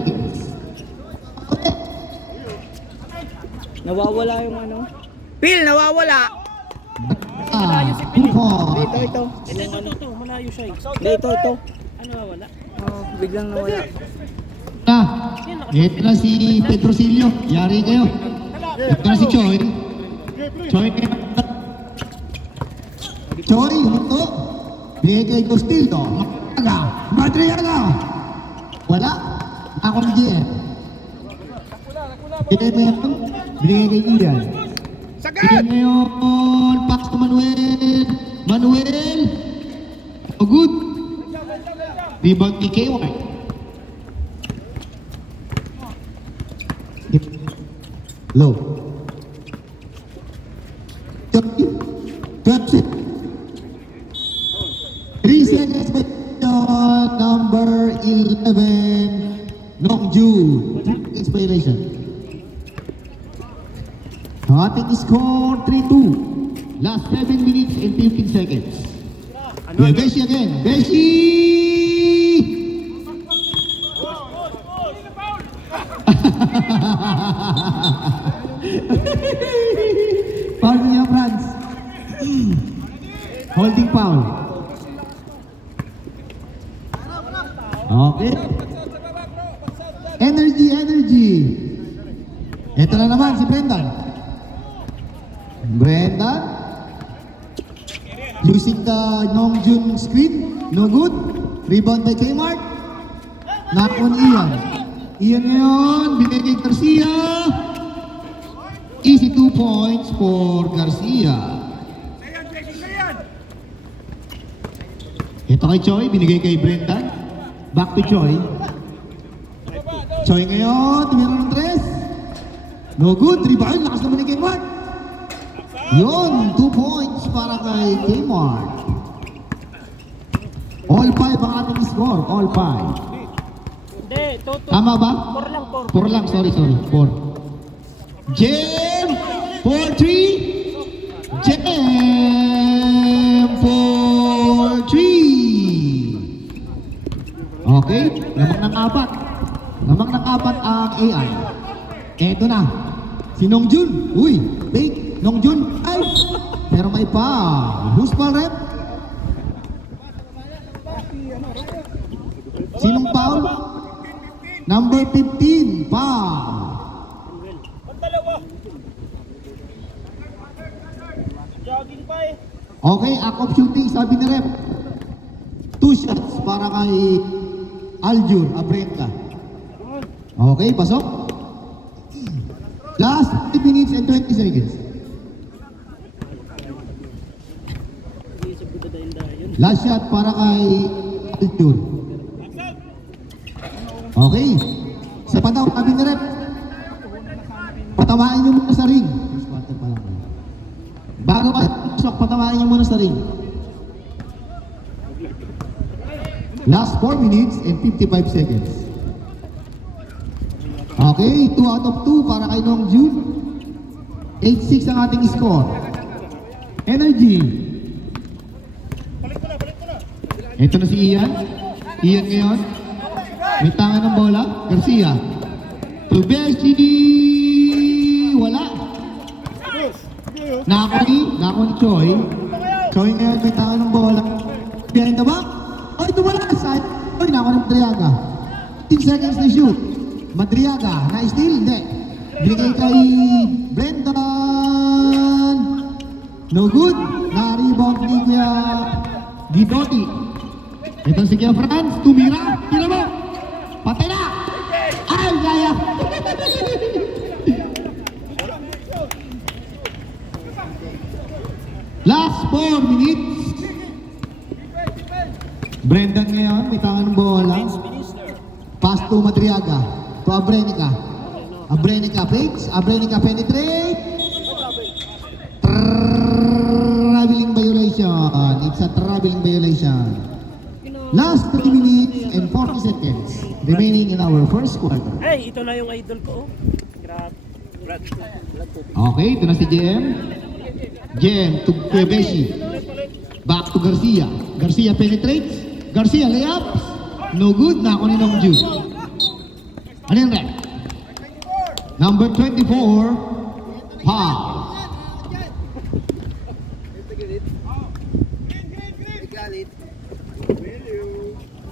seconds. Nawawala yung ano. Phil, nawawala. 2 points. Ito. Ito. Malayo siya eh. Hindi, ito. Ano wala? Oh, biglang nawala. Ito na si Pedrosilio. Yari kayo. Ito na si Choi. Choi, humunto. Bigay kay Costillo. Madriaga. Wala. Ako ni JM. Ito na yan. Bigay kay Ian. Bigay ngayon. Pass to Manuel. Oh, good. Rebound ni KY. Low. 12 3 seconds by number 11 Nongju. Inspiration. Ating score 3-2. Last 7 minutes and 15 seconds. Beshi again. Beshi! Foul niya, Franz. Holding foul. Okay. Energy. Ito na naman si Brendan. Using the Nongjun screen. No good. Rebound by Kmart. Knock on Ian. Ian ngayon. Binigay kay Garcia. Easy 2 points for Garcia. Ito kay Choi, binigay kay Brendan. Back to Choi. Choi ngayon, tumira ng 3. No good, rebound, lakas naman ni Kmart. Yun, 2 points para kay Kmart. All 5 ang ating score, all 5. Hindi, Tama ba? 4 lang. Sorry. 4. Jem 4-3. Jem 4-3. Okay, lamang ng apat ang AI. Eto na, si Nongjun. Uy, fake, Nongjun. Ay, pero may pa. Who's foul rep? Sinong foul? Number 15, foul. Jogging pa eh. Okay, act of shooting, sabi ni rep. 2 shots para kay Aljur Abrenka. Okay, pasok. Last 50 minutes and 20 seconds. Last shot para kay Aljur. Okay. Sa pataw, sabi ni rep. Patawain niyo muna sa ring. Bago ka pasok, patawain niyo muna sa ring. Last 4 minutes and 55 seconds. Okay, 2 out of 2 para kay Nongjun. 8-6 ang ating score. Energy. Ito na si Ian. Ian ngayon. May tangan ng bola. Garcia. To Beshi. Wala. Nako ni Choi. Choi ngayon may tangan ng bola. Behind the back. Ay, tumala ka side. Ay, nako ng Madriaga. 15 seconds na shoot. Madriaga, na-steal? Hindi. Binigay kay Brendan. No good. Na-rebound ni Kuya Gidotti. Ito si Kuya Franz. Tumira. Tira mo. Patay na. Ay, kaya. Last 4 minutes. Brendan ngayon, may tangan ng bola. Pass to Madriaga. To Abrenica. Abrenica fakes. Abrenica penetrate. Traveling violation. It's a traveling violation. Last 30 minutes and 40 seconds remaining in our first quarter. Hey, ito na yung idol ko. Grabe. Okay, ito na si JM. JM to Beshi. Back to Garcia. Garcia penetrates. Garcia layups. No good. Nako ni Nongju. Ano yung red? Number 24, foul.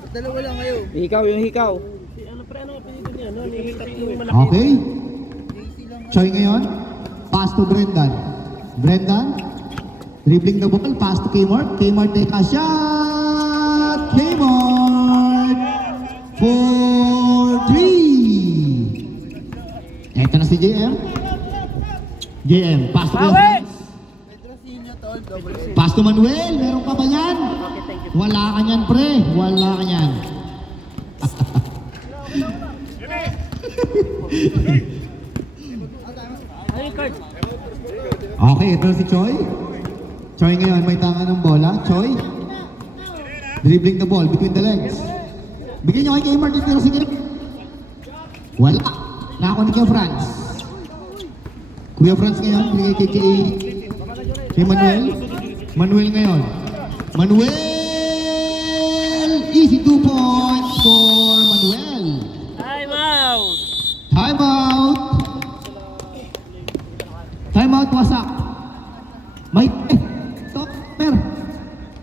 Dalawa lang kayo. Hikaw yung hikaw. Si ano pre, ano pinito niya? No? Nihikat yung malaki. Okay. Choi ngayon. Pass to Brendan. Brendan. Dribbling the ball. Pass to Kmart. Kmart take a shot. Kmart. 4-3. Eto na si JM. JM. Pass to Kmart. Pass to Manuel. Meron ka ba yan? Wala ka yan, pre. Wala ka yan. Ano yung card? Okay, ito na si Choi. Choi ngayon, may tanga ng bola. Choi. Dribbling the ball between the legs. Bigyan nyo kay Kmart dito na si Kmart. Wala. Nako ni Kuya Franz. Kuya Franz ngayon, bigay kay Manuel. Manuel ngayon. Manuel! Easy 2 points for Manuel. Time out! Time out. Time out, wasak. May timer.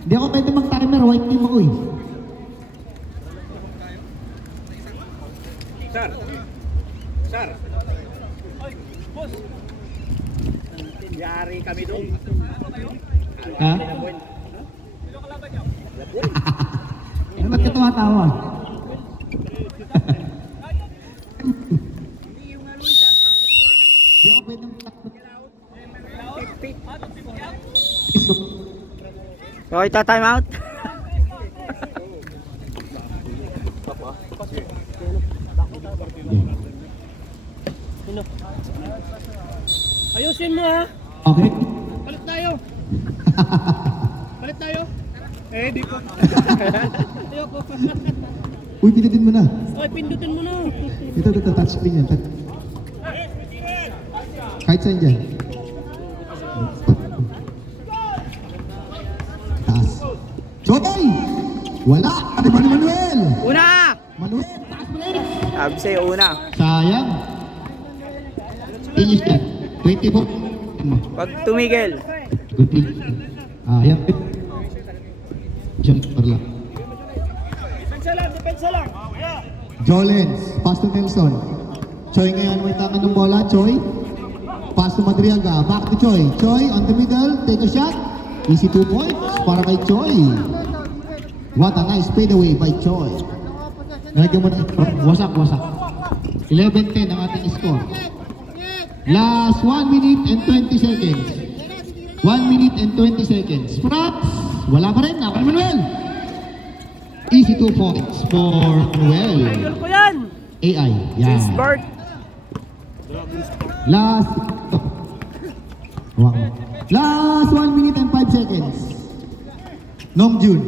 Hindi ako pwede mag-timer. White team ako eh. Sir! Boss! Yari kami doon. Ha? Ano ba't ka tumatawa? Hindi ako pwede Okay, time out. Sino? Ayusin mo ha! Okay. Palit tayo! Palit tayo! Eh, di ko. Ayoko. Uy, pinutin mo na. Oy, pindutin mo na. Ito, touch screen yan. Kahit saan dyan. Taas. Chobay! Wala! Ano ba ni Manuel? Una! Manuel, taas mo rin! Sabi sa'yo, una. Sayang. Finish yan. 24. Pag tumigil. Good play. Ayan. Jumper lang. Depensa lang. Jolens, pass to Nelson. Choi ngayon, may tangan ng bola. Choi. Pass to Madriaga. Back to Choi. Choi on the middle. Take a shot. Easy 2 points para kay Choi. What a nice fadeaway by Choi. Nalagyan mo na. Wasak. 11-10 ang ating score. Last 1 minute and 20 seconds. 1 minute and 20 seconds. Frats! Wala pa rin. Ako Manuel. Easy 2 points for Manuel. Idol ko yan! AI. Yan. Sport. Last. Wow. Last 1 minute and 5 seconds. Nong June.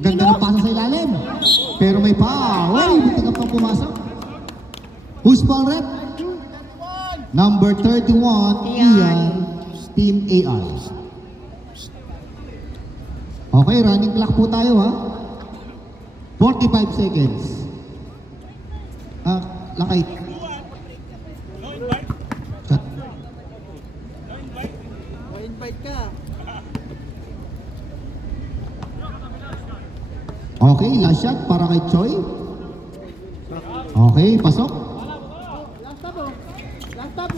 Ganda ng pasa sa ilalim. Pero may pa. Uy, buti ka pang pumasok. Who's ball rep? Number 31, Ian, Team AI. Okay, running clock po tayo ha. 45 seconds. Lakay. Cut. invite ka. Okay, last shot para kay Choi. Okay, pasok.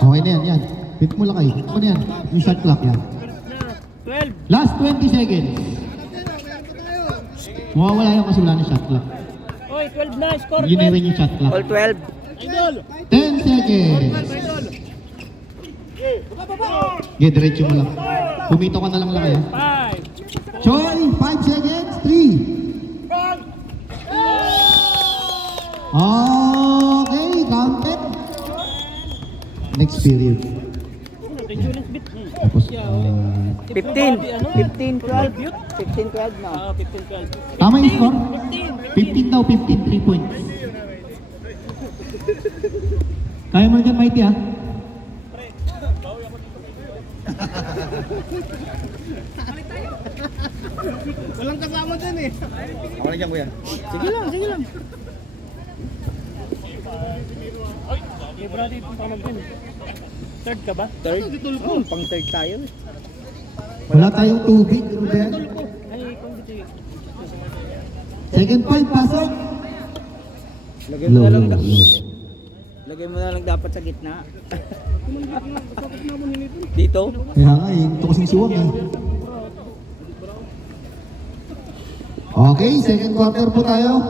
Okay na yan. Hit mo lang kayo. Hit mo na yan. Yung shot clock yan. 12. Last 20 seconds. Mawawala yan kasi wala na shot clock. Oy, 12 na. Score Yun na 12. rin yung shot clock. All 12. Idol. 10 seconds. Okay, diretso mo lang. Pumito ka na lang kayo. 5. Choi, 5 seconds. 3. Okay, counted. Next period. Insurance bit. Tapos, 15. 15, 12. 15, 12 na. 15-12. tama yung score? 15 daw, 15, 3 points. Kaya mo na dyan, Mighty, ha? Walang kasama dyan eh. Ako na dyan, kuya. Sige lang. Brady, punta ka mag-win. Third ka ba? Third? Oh, pang third tayo eh. Wala tayong tubig, Ruben. Ay, kung dito yun. Second point, pasok. Lagay mo na lang. Low. Lagay mo na lang dapat sa gitna. Dito? Kaya nga, ito kasing siwag eh. Okay, second quarter po tayo.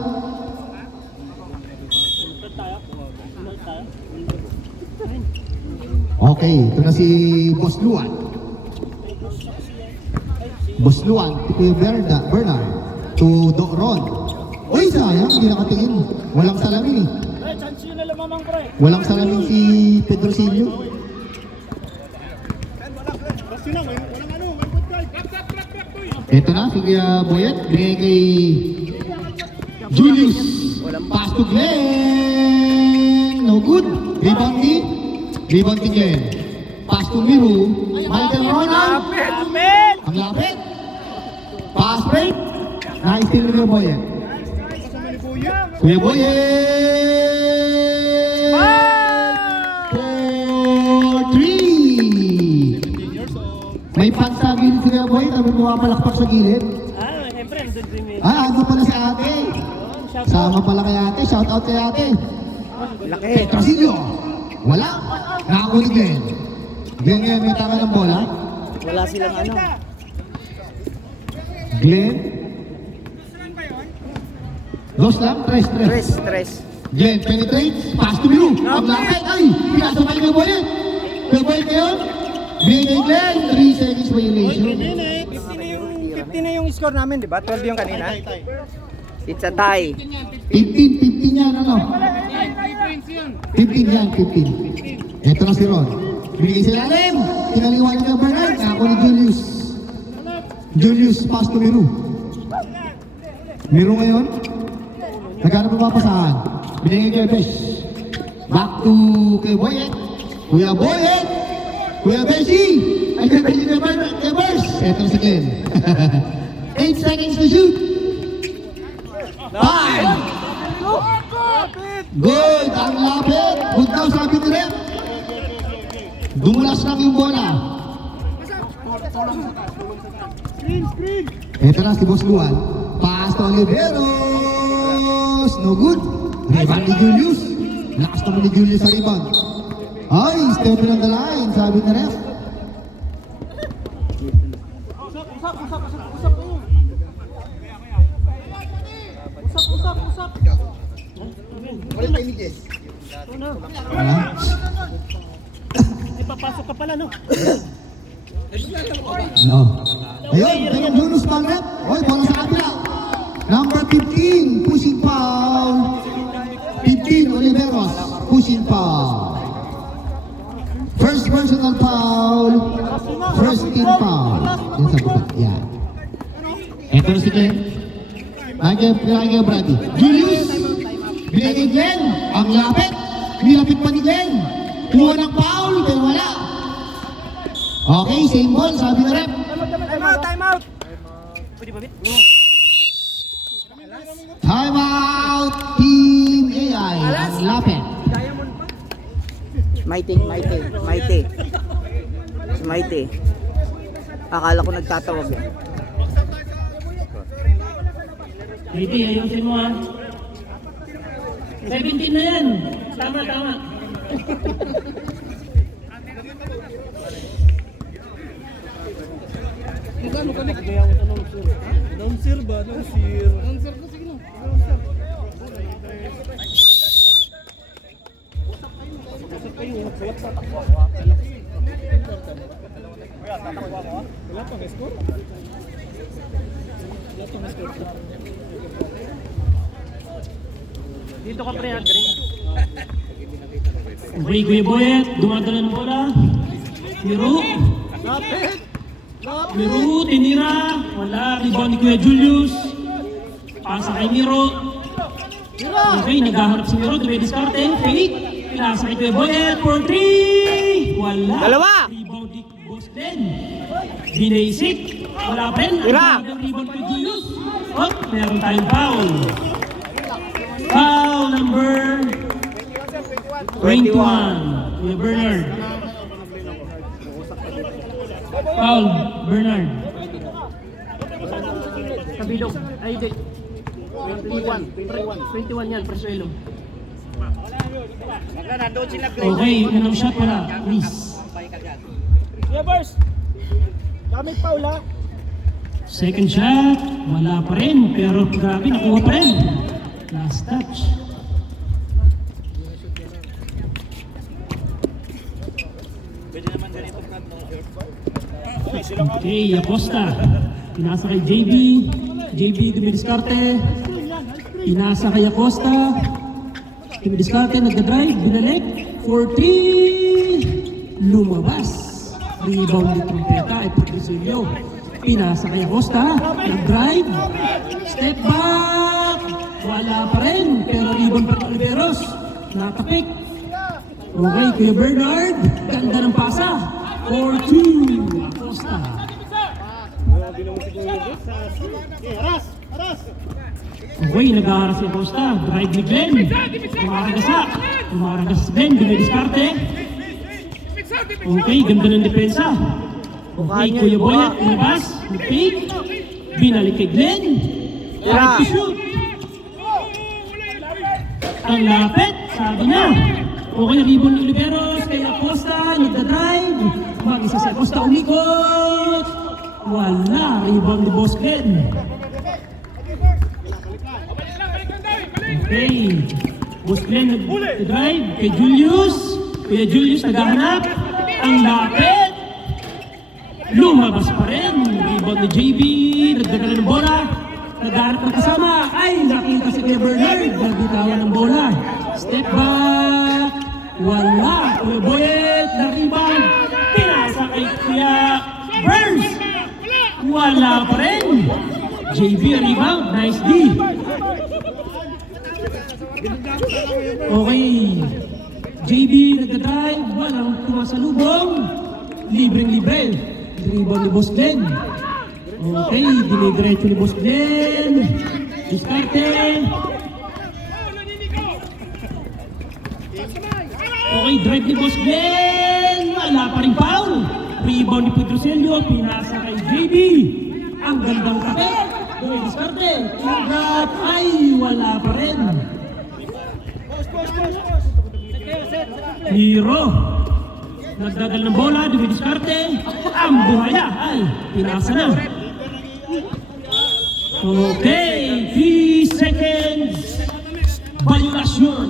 Okay, ito na si Boss Luan. Boss Luan, to Kuya Bernard, to Doc Ron. Uy, sayang, hindi nakatingin. Walang salamin eh. Ay, chance yun na lamamang pre. Walang salamin si Pedro Silio. Basta na, walang ano, one good guy. Ito na, si Kuya Boyet, binigay kay Julius. Pass to Glenn. No good. Rebound ni Glenn. Pass to Miru. Michael Ronald. Lapit! Ang lapit. Pass break. Nice steal ni Kuya Boyet. Kuya Boyet. 4-3. May fans sa gilid si Kuya Boyet. Sabi pumapalakpak sa gilid. Ah, siyempre, nandun si Mel. Ando pala si ate. Sama pala kay ate. Shout out kay ate. Laki. Trasilio. Wala. Nakakulit din. Glenn ngayon may tama ng bola. Wala silang ano. Glenn. Dos lang. Tres. Stress. Glenn penetrates. Pass to Miru. Ang lapit. Ay! Pinasok kayo ng bola. May bola kayo. Binigay Glenn. 3 seconds violation. 15 na yung score namin, di ba? 12 yung kanina. It's a tie. 15 yan ano? 15 yan, 15. Ito na si Ron. Binigay sila Alim. Tinaliwan niya Bernard. Ako ni Julius. Julius, pass to Miru. Miru ngayon. Nagkano mapapasahan? Binigay kay Besh. Back to kay Boyet. Kuya Boyet. Kuya Beshi. Ay, kay Beshi kay Besh. Ito na si Glenn. 8 seconds to shoot. 5. Good! Ang lapit! Good daw sabi ni Rep. Dumulas lang yung bola. Ito na si Boss Luan. Pass to Oliveros. No good. Rebound ni Julius. Lakas naman ni Julius sa rebound. Ay, step on the line, sabi ni Rep. Wala. Ipapasok ka pala, no? Ano? Ayun, ganyan Yunus Pangrep. Oy, bola sa kapila. Number 15, pushing foul. 15, Oliveros, pushing foul. First personal foul. First team foul. Yan sa baba. Yan. Ito na si Glenn. Kaya Brady. Julius. Binigay Glenn. Ang lapit. Nilapit pa ni Glenn. Kuha ng foul. Pero wala. Okay, same ball. Sabi na Rep. Time out! Pwede ba, Bit? Time out. Team AI. Ang lapit. Mighty. Akala ko nagtatawag eh. Pwede, ayusin mo ha. 17 na yan. Tama. Gano'n ka nagkaya ko ito announcer ba? Announcer ko, sige na. Wala pang score? Dito ka pre, green. Okay, Kuya Boyet, dumadala ng bola. Miru. Miru, tinira. Wala, rebound ni Kuya Julius. Pasa kay Miru. Okay, naghahanap si Miru, dumidiskarte. Fake. Pinasa kay Kuya Boyet for 3. Wala. Dalawa. Rebound ni Boss Den. Binasik. Wala pa rin. Tira. Ang rebound kay Julius. Oh, meron tayong foul. Foul number 21. Kuya Bernard. Foul, Bernard. Kabilog. Ay, di. 21 yan, Presuelo. Okay, unang shot wala. Please. Second shot, wala pa rin. Pero grabe, nakuha pa rin. Last touch. Okay, Acosta. Pinasa kay JB. JB dumidiskarte. Pinasa kay Acosta. Dumidiskarte, nagdadrive, binalik. 40. Lumabas. Rebound ni Trumpeta at Patricio. Pinasa kay Acosta. Nag-drive. Step back. Wala pa rin. Pero rebound pa rin Oliveros. Natapik. Okay, Kuya Bernard. Ganda ng pasa. 4-2. Acosta. Okay, nag-aaras si Acosta. Drive ni Glenn. Umaragasa. Umaragas si Glenn. Dinidiskarte. Okay, ganda ng depensa. Okay, Kuya Boyet. Ilabas. Nipig. Binalik kay Glenn. Time to shoot. Ang lapit. Sabi na. Okay, rebound ni Oliveros. Kay Acosta. Nagda-drive. Mag-isa si Acosta. Umikot. Wala. Rebound ni Boss Glenn. Okay. Boss Glenn nag-drive kay Julius. Kuya Julius naghahanap. Ang lapit. Lumabas pa rin. Rebound ni JB. Nagdadala ng bola. Naghahanap ng kasama. Ay, nakita si Kuya Bernard. Nagbitawan ng bola. Step back. Wala. Kuya Boyet. Na-rebound. Pinasa kay Kuya Burns. Wala pa rin. JB rebound. Nice D. Okay. JB nagdadrive. Walang tumasalubong. Libreng-libre. Rebound ni Boss Glenn. Okay. Dinidiretso ni Boss Glenn. Diskarte. Okay. Drive ni Boss Glenn. Wala pa rin foul. Rebound ni Pedroselio. Pinasa kay JB. Ang gandang tabi. Diskarte. Ingat. Ay, wala pa rin. Hero. Nagdadal ng bola, dumidiskarte. Ang buhaya. Ay, pinasa na. Okay, 3 seconds. Violation.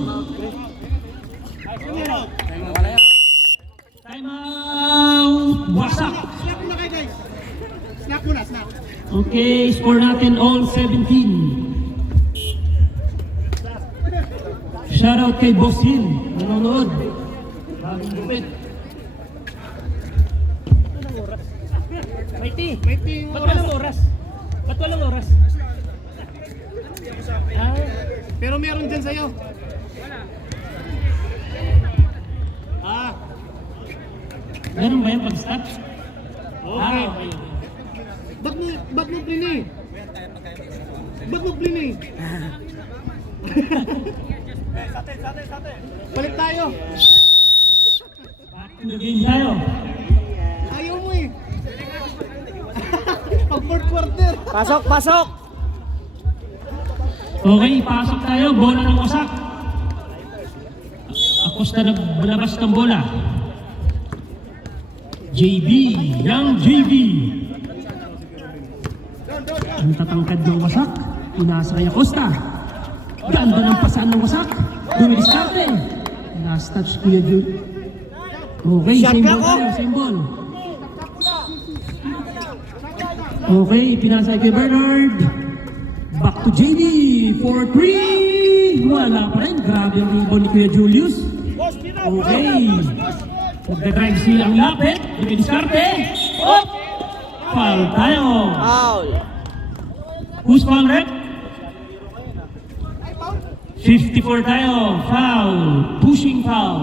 Time out. Wasak. Okay, score natin all 17. Shoutout kay Boss Hill. Nanonood. Bagong gupit. Ba't walang oras? Ba't walang oras? Pero meron dyan sa'yo. Meron ba yung pag-start? Okay. Okay. Ba't mo plinay? Ba't mo plinay? Balik tayo. Back to the game tayo. Ayaw mo eh. Pag fourth quarter. Pasok, pasok! Okay, pasok tayo. Bola ng wasak. Acosta na balabas ng bola. JB. Young JB. Ang tatangkad ng wasak. Pinasa kay Acosta. Ganda ng pasaan ng wasak. Dumidiskarte. Last touch Kuya Jun. Okay, same ball tayo. Same ball. Okay, pinasa kay Bernard. Back to JB. 4-3. Wala pa rin. Grabe ang rebound ni Kuya Julius. Okay. Magdadrive silang lapit. Dumidiskarte. Oh! Foul tayo. Foul! Who's foul, rep? 54 tayo. Foul. Pushing foul.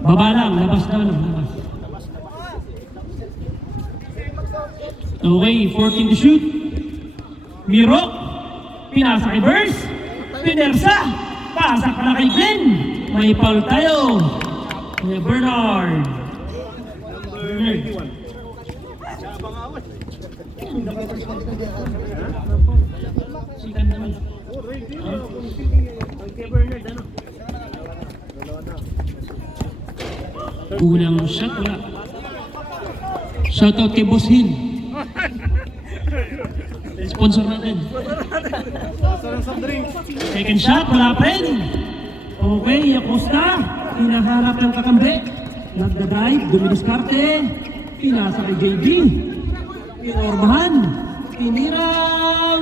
Baba lang. Labas daw lang. Labas. Okay, 14 to shoot. Miro. Pinasa kay Burns. Pinersa. Pasak pala kay Glenn. May foul tayo. Kaya Bernard. Sikan naman. Unang shot, wala. Shoutout kay Boss Hill. Sponsor natin. Second shot, wala pa rin. Okay, Acosta. Hinaharap ng kakambi. Nagdadrive, dumidiskarte. Pinasa kay JB. Pinorbahan. Tinira.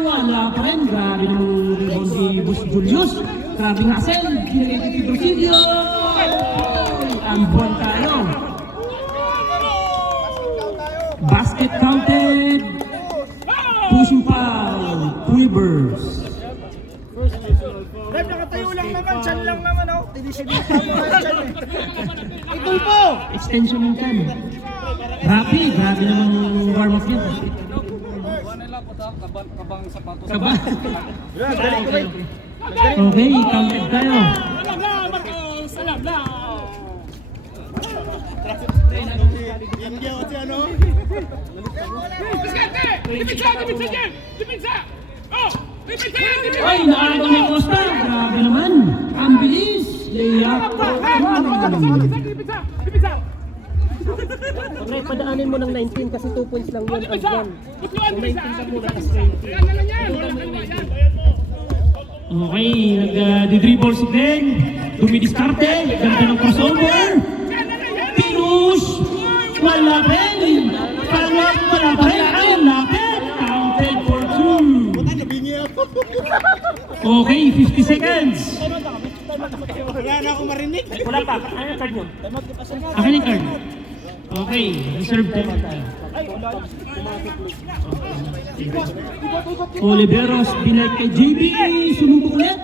Wala pa rin. Grabe ng rebound ni Boss Julius. Grabe nga sel. Ginagay kay Pedrosilio. Ang buwan tayo. Basket counted. Pushing foul. Quivers. Rep, nakatayo lang naman, chan lang naman oh. Tinisigil pa mo ang chan eh. Ito po! Extension ng kan. Grabe naman yung warm-up niya. Kaba. Okay, counted tayo. Ay, naano ni Costa. Grabe naman. Ang bilis. Layup. Okay, padaanin mo ng 19 kasi 2 points lang yun as one. Yung 19 sa muna kasi 20. Okay, nag-dribble si Glenn. Dumidiskarte. Ganda ng crossover. Pinush. Wala rin. Pangat, wala pa rin. Ay, lapit. Counted for 2. Okay, 50 seconds. Wala na akong marinig. Wala pa. Ano yung card nyo? Akin yung card. Okay, reserve time tayo. Oliveros, binalik kay JB. Sumubok ulit.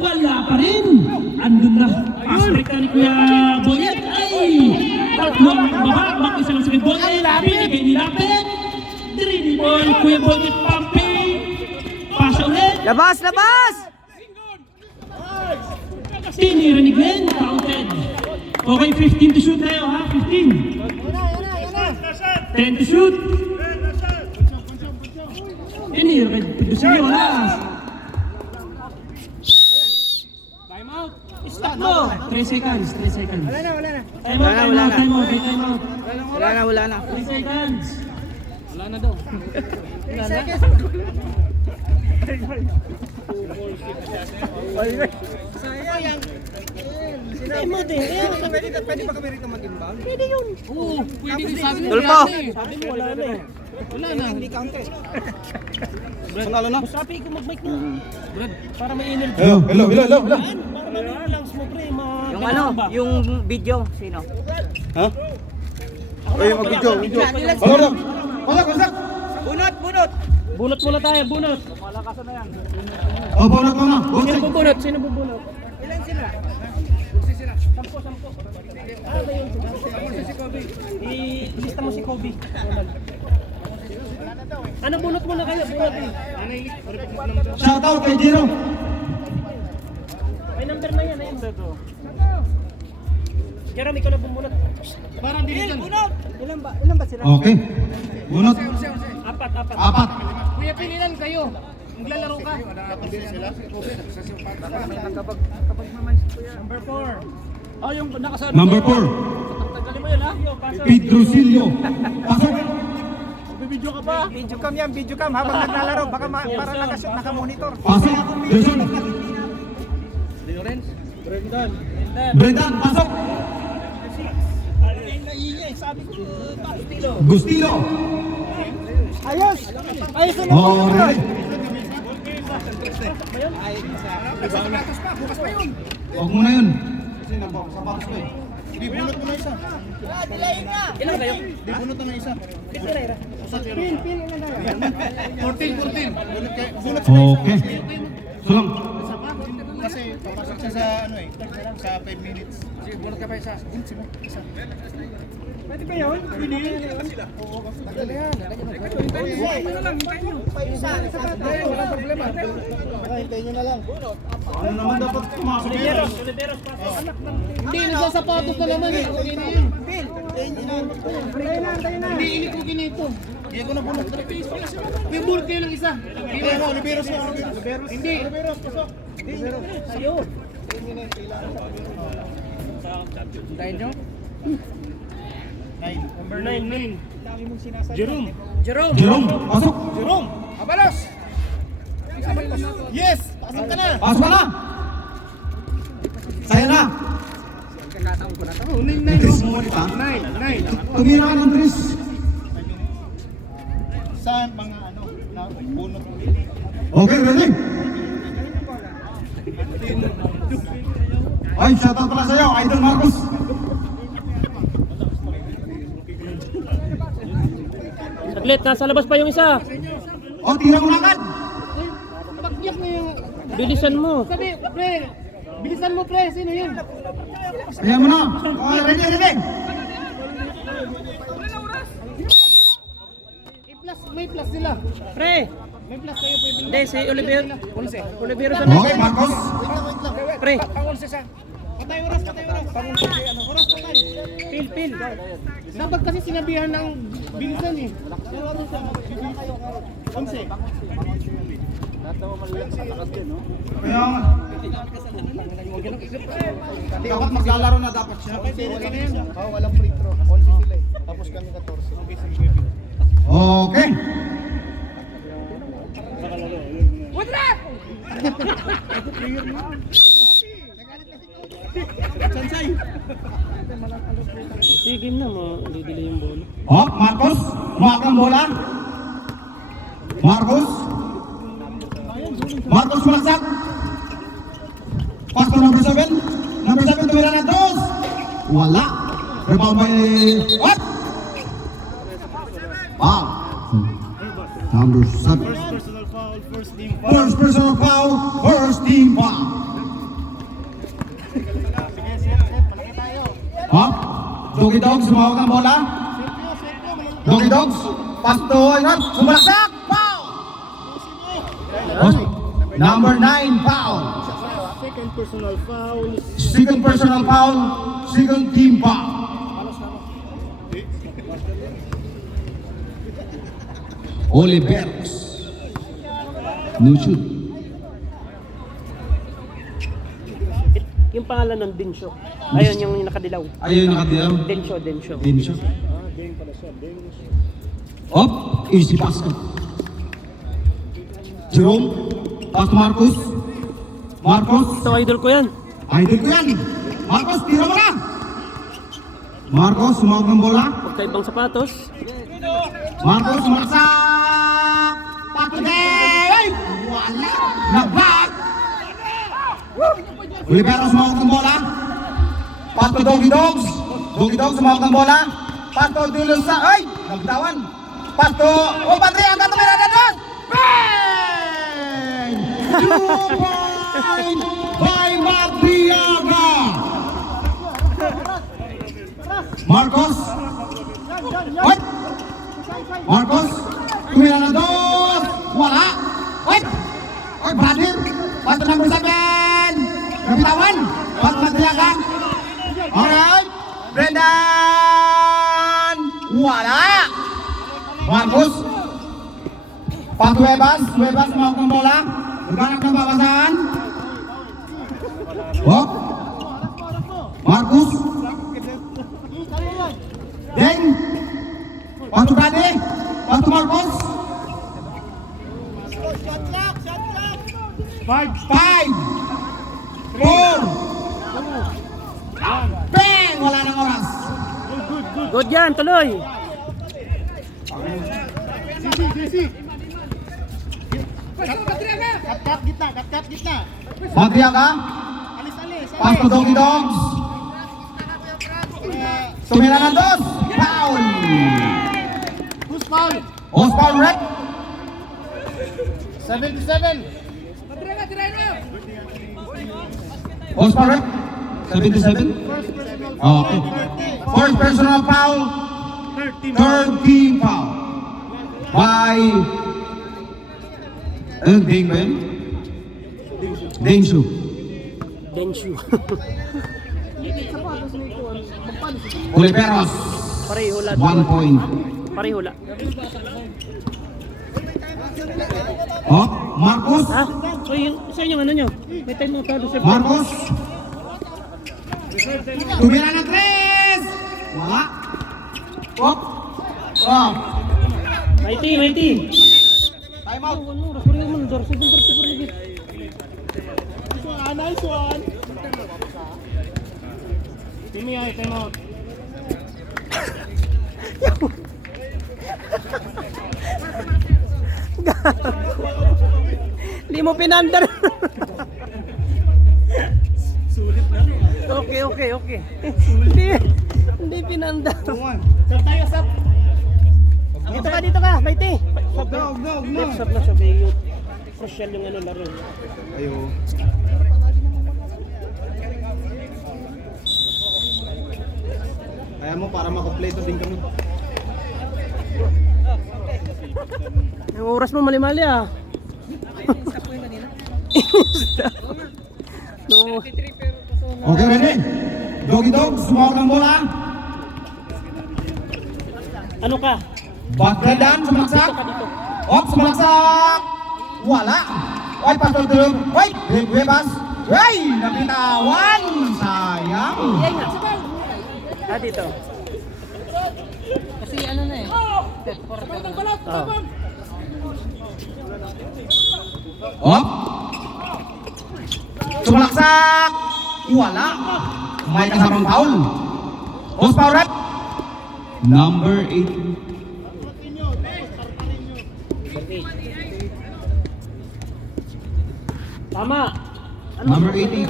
Wala pa rin. Andun na. Aspect ka ni Kuya Boyet. Ay! Tatlong baba. Mag-isa lang sa kay Boyet. Binigay ni Lapet. Dribble. Kuya Boyet pumping. Pasa ulit. Labas, labas! Tinira ni Glenn. Counted. Okay, 15 to shoot tayo ha. 15. 10 to shoot. Tinira kay Pedrosilio. Wala. Stop mo! 3 seconds, 3 seconds. Wala na. Time out. Wala na. 3 seconds. Sayang. Sinay mo din. Pwede ba kami rito mag-inbound? Pwede yun. Oo, pwede din sabi mo. Tulpo! Sabi mo wala na eh. Wala na. Hindi counted. Panalo na. Sabi ko mag-mic na. Para may inil. Hello. Para may lang mo pre. Yung ano, yung video, sino? Ha? Ay, mag-video. Wasak. Bunot! Bunot muna tayo, bunot. Oh, bonus mo na. Sino bubunot? Sino bubunot? Ilan sila? 10. Ah, ba yun? Ilista mo si Kobe. Ano bunot muna kayo? Bunot eh. Shoutout kay Jiro. May number na yan. Ayun. Jerome, ikaw na bumunot. Parang dilitan. Ilan ba sila? Okay. Bunot. Apat. 4. Kuya, pililan kayo. Maglalaro ka. Number 4. Oh, yung nakasabi. Number 4. Tagalin mo yun ha. Pedrosilio. Pasok. Video ka pa. Video cam yan, video cam. Habang naglalaro, baka para naka-monitor. Pasok. Jason. Brendan. Pasok. Gustilo. Ayos na Oh, really? Huwag mo na yun. Bibunot mo na isa. Ilan kayo? Bibunot na isa. Pin, ilan na yan? 14. Bunot Okay. Sulang. Kasi papasok siya sa ano eh, sa 5 minutes. Sige, bunot ka pa isa. Bunot sila. Isa. Pwede ba yun? Pwede. Oo, tagal na yan. Walang problema. Hintayin nyo na lang. Ano naman dapat pumasok yan? Hindi, nagsasapatos na naman eh. Okay na yun. Hindi, ini ko ginito. Hindi ko na bunot. May bunot kayo ng isa. Oliveros mo, Oliveros. Hindi. Oliveros, pasok. Sa'yo. Dahil nyo? Number 9. Jerome. Jerome, pasok! Jerome. Abalos. Yes, pasok ka na. Pasok ka na! Saya na! Chris mo ulit ha? 9. Tumira ka ng Chris! Sa mga ano, na bunot. Okay, ready? Ay, shoutout pala sa'yo, Idol Marcos! Saglit, nasa labas pa yung isa. O, tira mo na agad! Pagyak na yung... Bilisan mo. Sabi, pre. Bilisan mo, pre. Sino yun? Ayan mo na! O, ready! May plus sila. Pre! May plus kayo, pre. Hindi, si Oliver. Oliver sa Okay, Marcos! Wait lang. Pre! Pang-11 siya. Patay oras. Oras patay. Pil. Dapat kasi sinabihan ng bilisan eh. Pero ano siya? 11. Kaya nga. Dapat maglalaro na dapat siya. Oo, walang free throw. 11 sila eh. Tapos kami 14. Okay! Sige na mo, didili yung bola. O, Marcos! Muhak ng bola! Marcos! Marcos malaksak! Pass to number 7. Number 7 tumira na dos! Wala! Rebound by... What? Wow! Number 7. Personal foul, first team. First personal foul, first team foul. Ha? Doggy Dogs, sumawag ang bola. Doggy Dogs, pass to Ingat, sumalaksak, foul! Number 9, foul. Second personal foul. Second personal foul, second team foul. Oliveros. No shoot. Yung pangalan ng Densyo. Ayun, yung nakadilaw. Ayun nakatilaw. Densyo. Din siya. Up, easy pass. Jerome, pass to Marcos. Marcos, Ito, idol ko yan. idol ko yan. Marcos, tira mo na. Marcos, sumawag ng bola. Pagkaibang sapatos. Marcos, sumaksak. Patugay! Wala. Nag-block. Oliveros, sumawag ng bola. Pass to Doggy Dogs. Doggy Dogs, sumawag ng bola. Pass to Julius sa... Ay! Nagbitawan. Pass to... Oh, Padre, ang katumira na doon! Bang! 2 point by Madriaga! Marcos. What? Marcos. Tumira na dos. Wala. What? Oy, brother. Pass to number 7. Nabitawan. Pass Madriaga. Alright. Brendan. Wala. Marcos. Pass to Webas. Webas mawag ng bola. Naghanap ng babasahan. Oh. Marcos. Then, pass to Brady. Pass to Marcos. 5, 4, bang! Wala nang oras. Good yan, tuloy. Cut gitna. Madriaga. Alis. Pass to Doggy Dogs. Tumira ng dos. Foul. Who's foul? Oscar Rec. 77. Oscar, 77? Okay. First personal foul, third team foul. By Ding Ben? Ding Shu. Denshu. Oliveros, Pareho la. 1 point. Pareho la. Oh, Marcos, Ha? O yung sa inyo ano nyo? May time out doon sir. Marcos. Tumira na 3! Wala. Oh. Oh. Mighty, mighty. Time out. Ano, rasuri mo man, dorsi pun tertib lagi. Nice one. Ini ay time out. Hindi mo pinandar. Okay. Hindi pinandar. Sab tayo, sab. Dito ka, Mighty. Huwag na. Left sub na siya, kaya yung social yung ano laro. Ayo. Kaya mo para makompleto din kami. Yung oras mo mali-mali ah. No. Okay, ready? Doggy Dog, sumawag ng bola. Ano ka? Bagredan, sumalaksak. Dito ka dito. Op, sumalaksak. Wala. Ay, pastor tulog. Ay, bebas. Ay, nabitawan. Sayang. Yan nga. Ah, dito. Kasi ano na eh. Oh. Op. Sumalaksak. Wala. May kasamang foul. Post foul rep. Number 8. Tama. Number 80.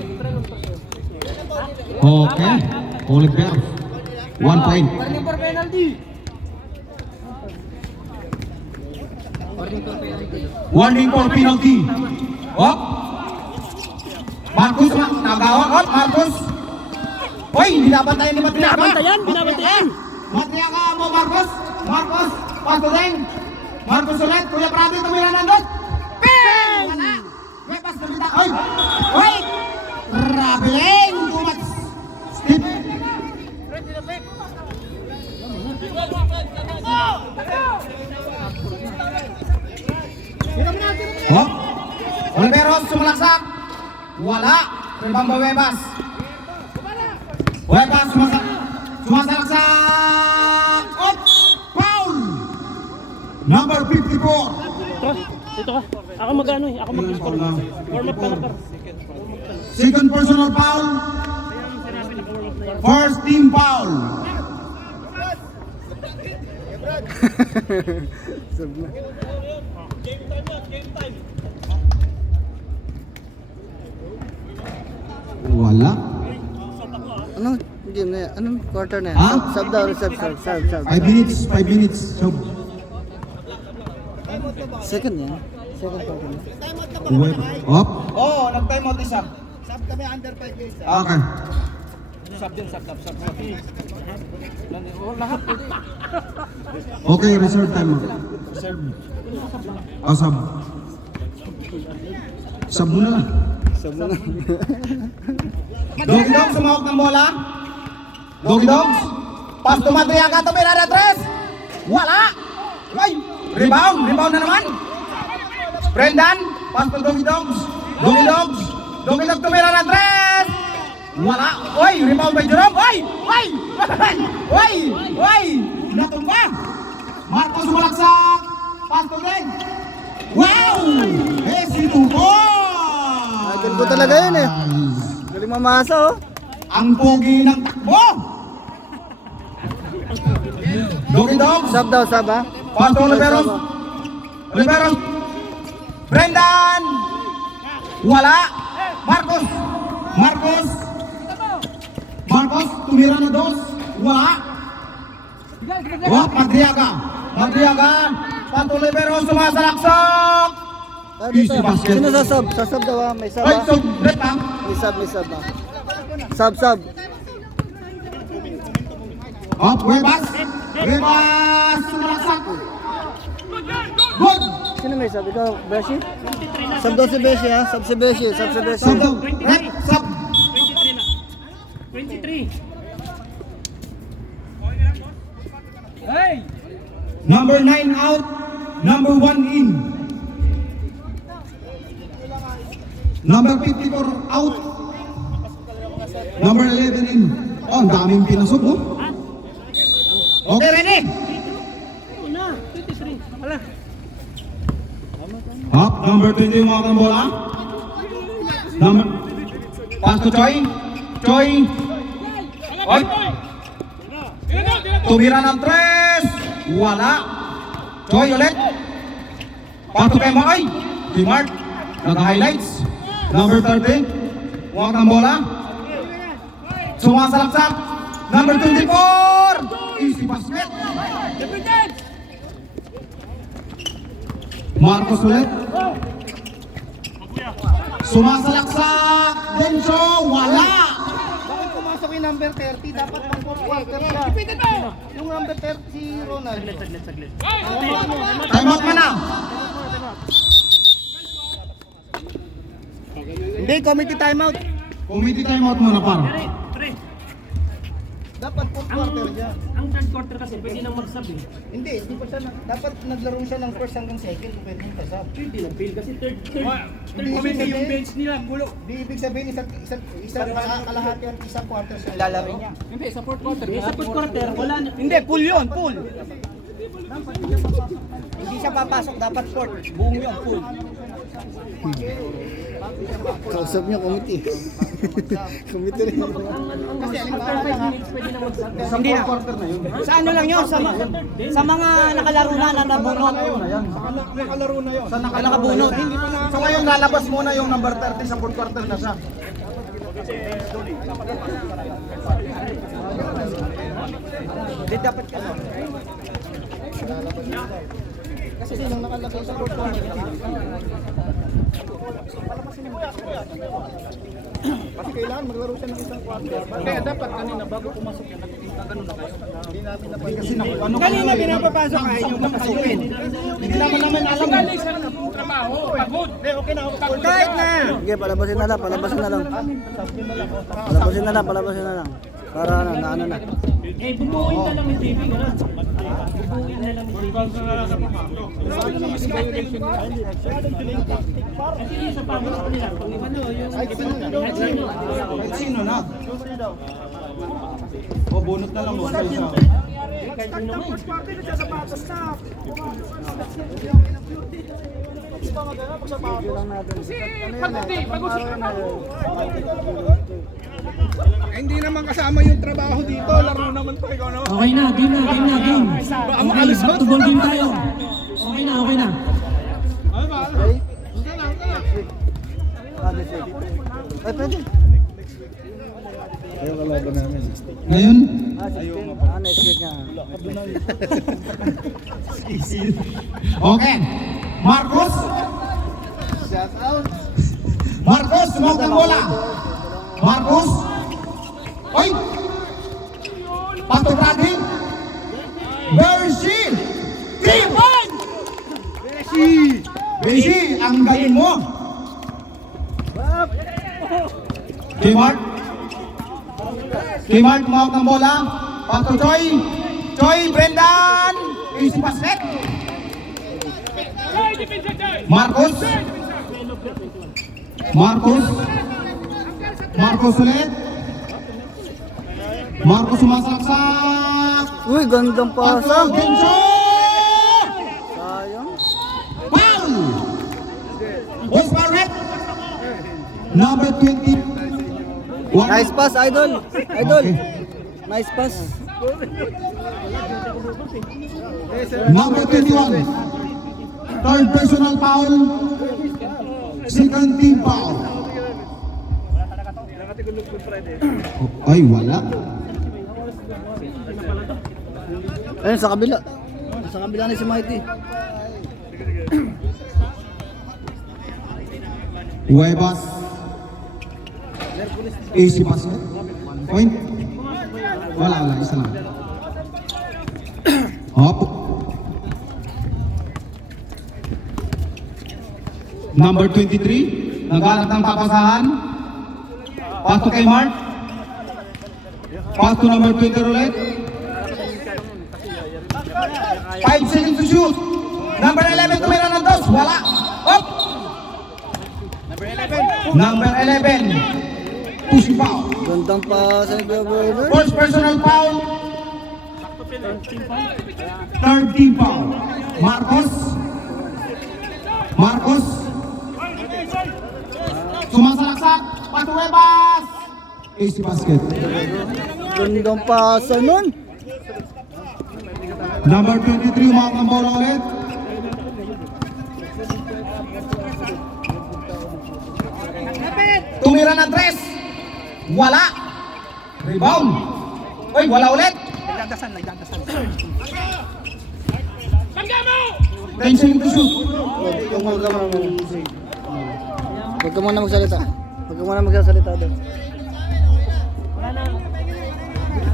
Okay. Oliver. 1 point. Warning for penalty. Warning for penalty. Op. Marcus nagawa. Op, Marcus. Hoy, binabantayan ni Matriaga. Binabantayan. Matriaga mo, Marcos. Marcos, Pagdudeng. Marcos ulit. Kuya Prado, tumira nandun. Bang! Wala. May pas na bita. Hoy! Hoy! Traveling! Too much. Steve. Oh? Oliveros sumalaksak. Wala. Ribamba Webas. Webas sumasalaksak. Op! Foul! Number 54. Dito ka. Ako mag-ano eh. Ako mag-score. Warm up ka na par. Second personal foul. First team foul. Wala. Anong game na yan? Anong quarter na yan? Ha? Sub daw, sub. 5 minutes. 5 minutes. So, Second yan. Second quarter na. Op. Oh, nag-time out isa. Sab kami under 5 days. Okay. Sab. Okay, reserve time. Oh, sub. Sub muna lang. Sub mo na. Doggy Dogs, sumawak ng bola. Doggy Dogs. Pass to Matriaga, tumira na 3. Wala. Ay, rebound na naman. Brendan, pass to Doggy Dogs. Doggy Dogs tumira na 3. Wala. Oy, rebound by Jerome. Oy. Natumba. Marcos sumalaksak. Pass to Deng. Wow! Si Tubo. Idol ko talaga yun eh. Galing mamasa oh. Ang pogi ng takbo. Doggy Dogs. Sub daw, sub ha. Pass to Oliveros. Brendan. Wala. Marcos, tumira na 2. Wala. Oh, Madriaga. Pass to Oliveros, sumasalaksak. Ah, dito. Easy basket. Sino sa sub? Sa sub daw ha. May sub Ay, ha. so, bet ha. May sub. Sub. Up, Webas! Webas! Sumalaksak! Good! Sino may sub? Ikaw, Beshi? Sub daw si Beshi ha? Sub si Beshi. Sub daw. Right, sub! 23 na. 23. Number 9 out, number 1 in. Number 54 out. Number 11 in. Oh, ang daming pinasok, oh. Okay, ready? Una, 23. Wala. Up, number 20 yung mga bola. Number... Pass to Choi. Choi. Oy. Tumira ng 3. Wala. Choi ulit. Pass to Kema. Ay. Timart. Nag-highlights. Number 30. Huwag ng bola. Sumasalaksak. Number 24. Easy basket. Marcos ulit. Sumasalaksak. Denso. Wala. Bakit pumasok yung number 30? Dapat pang 4 quarter siya. Yung number 30 si Ronald. Saglit. Time out ka na. Hindi, committee timeout. Committee time out muna par. Pre, Dapat 4 quarter siya. ang third quarter kasi pwede nang mag-sub eh. Hindi pa siya. Dapat naglaro siya ng first hanggang second. Pwede yung pasap. Pwede lang fail kasi third Hindi yung bench nila, gulo. Di ibig sabihin, isang kalahati at isang quarter siya lalaro niya. Hindi, sa fourth quarter, wala na. Hindi, full yun, full. Hindi siya papasok, dapat short. Buong yun, full. Kausap niya, committee. Committee rin. Kasi after 5 minutes pwede nang mag-sub. Hindi na. Sa ano lang yun, sa mga nakalaro na nabunot. Nakalaro na yun. Sa Nakabunot. So ngayon lalabas muna yung number 30 sa fourth quarter na siya. Hindi dapat ka lang. Kasi sinong nakalagay sa fourth quarter. Kasi kailangan maglaro siya ng isang quarter. Kaya dapat kanina bago pumasok yan, nakikita ganun na kayo. Hindi natin na Kasi ano kanina pinapapasok ka, yung napasukin. Hindi naman alam. Kahit na! Sige, palabasin na lang. Palabasin na lang. Para ano na. Eh, bubuuin na lang ni TV, gano'n. Bubuuin na lang ni TV. Kasi yung sa pangos nila, pag ano, yung... Kahit sino na. O bunot na lang mo. Kahit sino mo eh. Hindi naman kasama yung trabaho dito, laro naman tayo, no? Okay na, game. Okay, back to ball game tayo. Okay na. Ay, pwede. Ngayon? Next week nga. Okay. Marcos. Marcos, sumog ng bola. Marcos. Oy! Pasto Bradley. Bershi. 3 points! Bershi, ang galing mo. Kimart, sumog ng bola. Pasto Choi. Choi, Brendan. Easy basket. Marcos. Marcos ulit. Marcos sumasalaksak. Uy, gandang pasa. Denso. Sayang. Foul. Boys Barrett. Number 20. Nice pass, idol. Okay. Nice pass. Number 21. Third personal foul. Second team foul. Ay, wala. Ayun, sa kabila. Sa kabila ni si Mighty. Huevas. Easy pass. Point. Wala, isa lang. Hop. Number 23, naghanap ng papasahan. Pass to kay Mark. Pass to number 20 ulit. 5 seconds to shoot. Number 11 tumira ng dos. Wala. Up. Number 11. Push foul. Gandang pa sa Boyler. First personal foul. Third team foul. Marcos. Sumasalaksak. Patuwebas. Easy basket. Gandang pasa nun. Number 23, umakang ang bola ulit. Tumira ng 3. Wala. Rebound. Uy, wala ulit. Nagdadasan. 10 seconds to shoot. Huwag ka muna magsalita. Huwag ka muna magsasalita doon.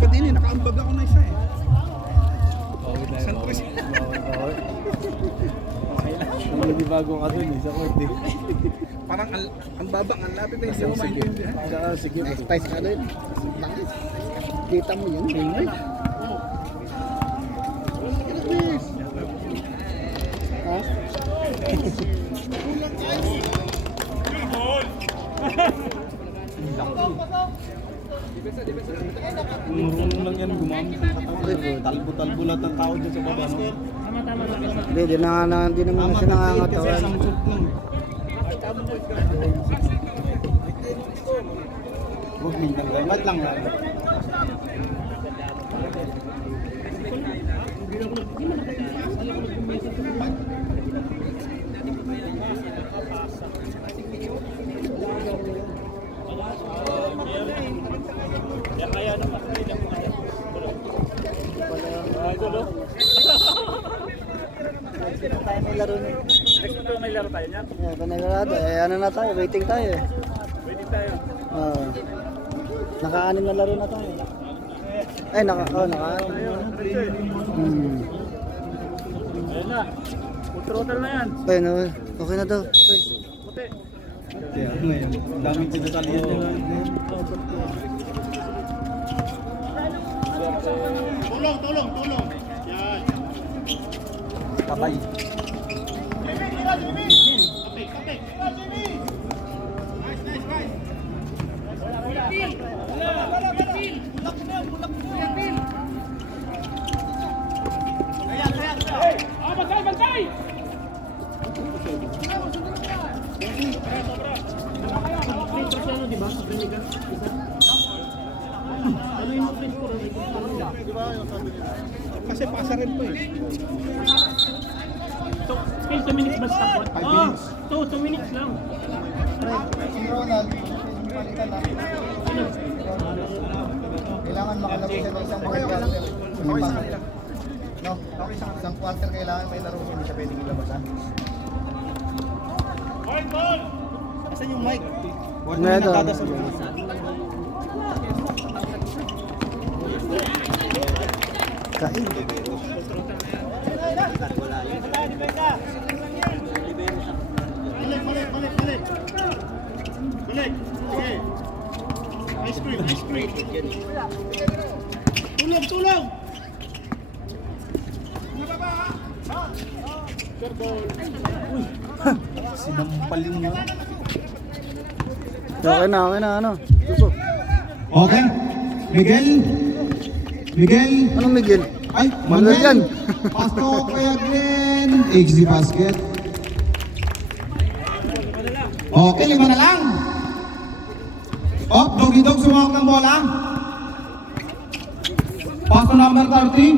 Pati ini, nakaambag ako na isa eh. Hindi bago ka dun sa court eh. Parang ang babang, ang lapit na yung siya maintindihan. Sige. Spice ka doon. Kita mo yun. Marunong lang yan gumamit ng katawan. Talbo-talbo lahat ng tao dyan sa baba. No? Hindi naman na siya nangangatawan. Samsut lang. Huwag minsan kayo. Ba't lang lang? May laro na. May laro tayo niya? Yeah, panagurado. Ano na tayo? Waiting tayo eh. Waiting tayo? Oo. Naka-anim na laro na tayo. Ay, naka-anim. Ayun na. Controller na yan. Ay, no. Okay na daw. Kaya ngayon, daming pinatalian nila. Tulong. Yan. Patay. Kasi pasa rin po eh. Still 2 minutes ba stop? 5 minutes. 2 minutes lang. Kailangan makalaro siya ng isang quarter. No? Isang quarter kailangan may laro siya. Hindi siya pwedeng ilabas ha. Asan yung mic? Huwag Na na ito. nagdadasal. Kain. Tulong! Sinampalin nyo. Okay na, ano. Tuso. Okay. Miguel. Anong Miguel? Ay, Manuel yan. Pass to kay Glenn. Easy basket. Okay, 5 na lang. Doggy Dog sumawak ng bola. Pass to number 30.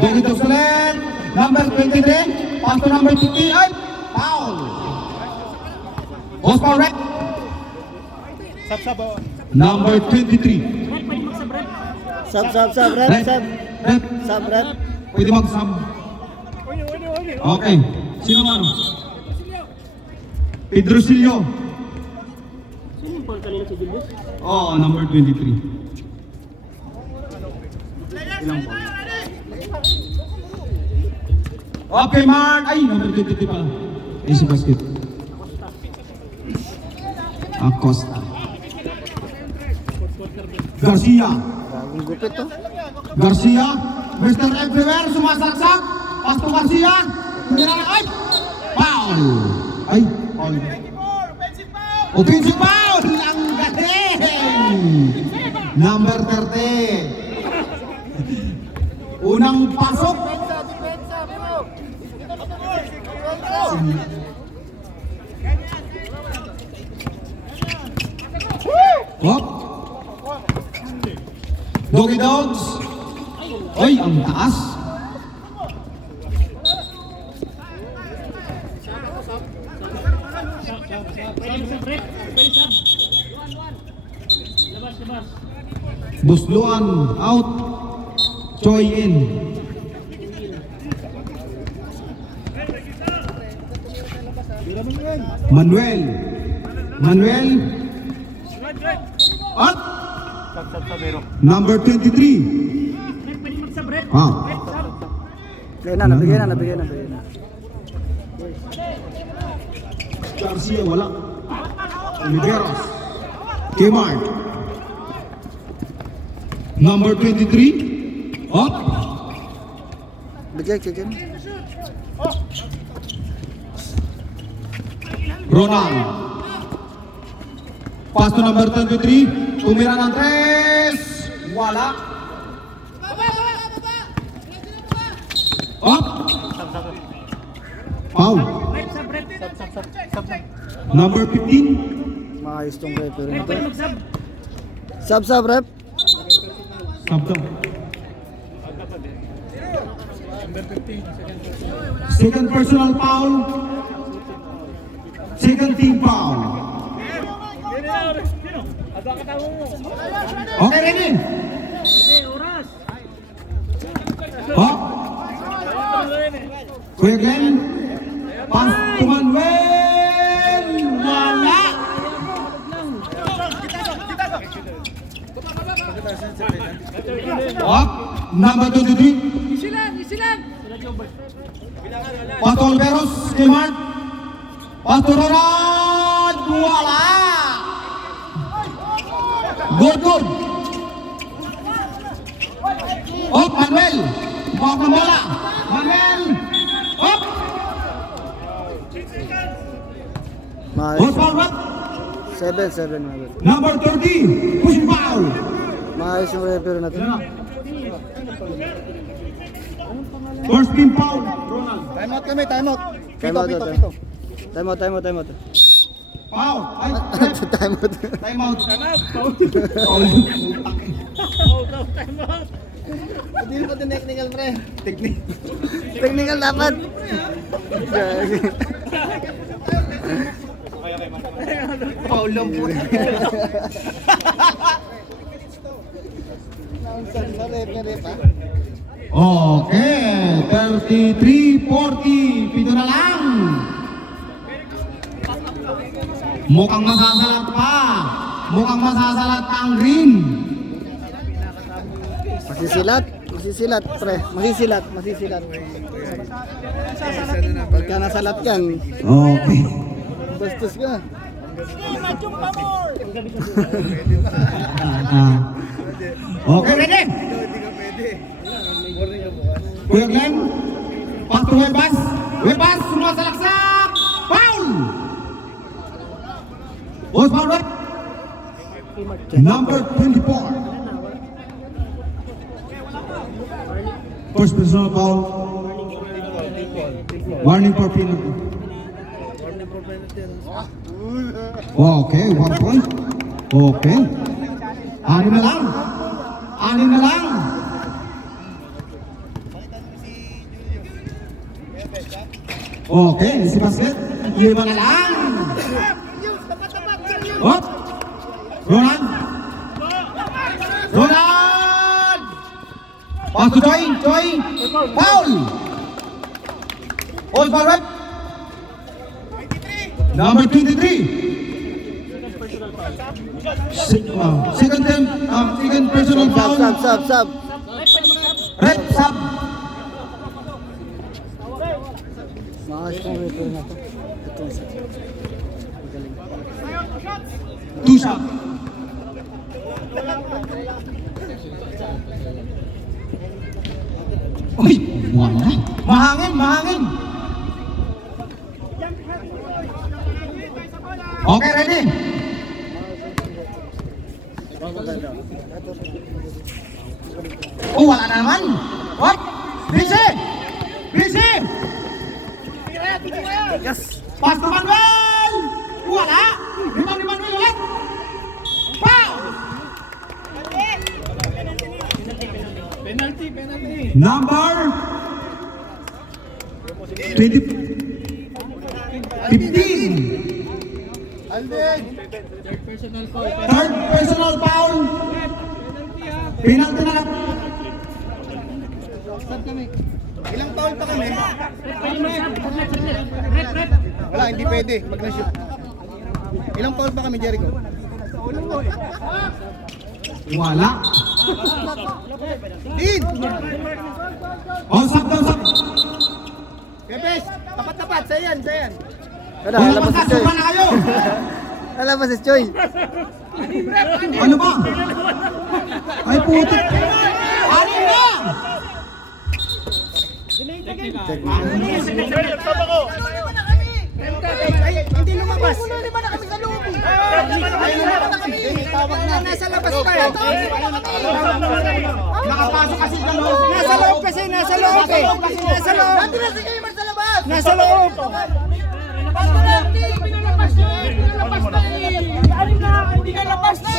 Doggy Dog ulit. Number 23. Pass to number 50. Ay, foul. Oscar Rec. Number 23. Sub, rep. Sub, rep. Pwede mag-sub. Okay. Sino ano? Pedrosillo. Sino yung Paul kanina si Julius? Oo, number 23. Ilang po? Okay, Mark. Ay, number 23 pala. Easy basket. Acosta. Garcia. Bagong gupit to. Garcia. Mr. Everywhere, sumasaksak. Pasto Garcia. Ay! Foul! Ay, foul. Offensive foul! Ang galing! Number 30. Unang pasok. Hop. Doggy Dogs. Ay, ang taas. Busluan out. Choi in. Manuel. Manuel. Up. Number 23. Ah. Nabigay na. Garcia wala. Oliveros. Kmart. Number 23. Up. Bigay, chicken. Ronald. Pass to number 23. Tumira ng 3. Wala. Up. Foul. Number 15. Maayos tong referee na to. Sub, rep. Sub daw. Second personal foul. Second team foul. Okay, ready? Hop. Kuya Glenn. Pass to Manuel. Wala. Hop. Number 23. Isilan! Pato Oliveros, Kmart. Pato Ronald. Wala. Good. Hop, Manuel. Bawak ng bola. Manuel. Hop. Maayos. Forward. 7, Mabel. Number 30. Pushing foul. Maayos yung referee na to. First team foul. Time out. Foul. Ay, Time out. time out. Hindi mo din technical, pre. Technical dapat. Foul lang po. Okay, 33-40. Pito na lang. Mukhang masasalat pa. Mukhang masasalat pa ang green. Masisilat, pre. Masisilat. Pagka nasalat yan, Okay. bastos ka. Okay, ready? Kuya Glenn, pass to Webas, sumasalaksak, foul! Boss forward, number 24. First personal foul. Warning for penalty. Okay, 1 point. Okay. Anim na lang. Okay, si basket. 5 na lang. Hop. Ronald. Pass to Joy. Foul. All forward. Number 23. Second personal foul. Sub. Red sub. Makas kong refer na to. Ito. Magaling. 2 shot. Uy, wala. Mahangin. Okay, ready? Oh, wala na naman. What? Busy! Yes! Pass to Manuel! Wala! Rebound ni Manuel ulit! Foul! Penalty. Number 15. Third personal foul. Penalty na lang. Ilang foul pa kami? Wala, hindi pwede. Pag na-shoot. Ilang foul pa kami, Jericho? Wala. Din! Oh, sub. Pepes, tapat. Sayan. Wala, Wala lalabas si Choy. pa na kayo. Lalabas si Choy. Ano ba? Ay, putik. Ano na? Hindi lumabas. Lima na kami sa loob. Nasa labas pa eh. Nakapasok kasi ka no? Nasa loob kasi, nasa loob eh. Nasa loob. Nandun na si Gamer sa labas. Nasa loob.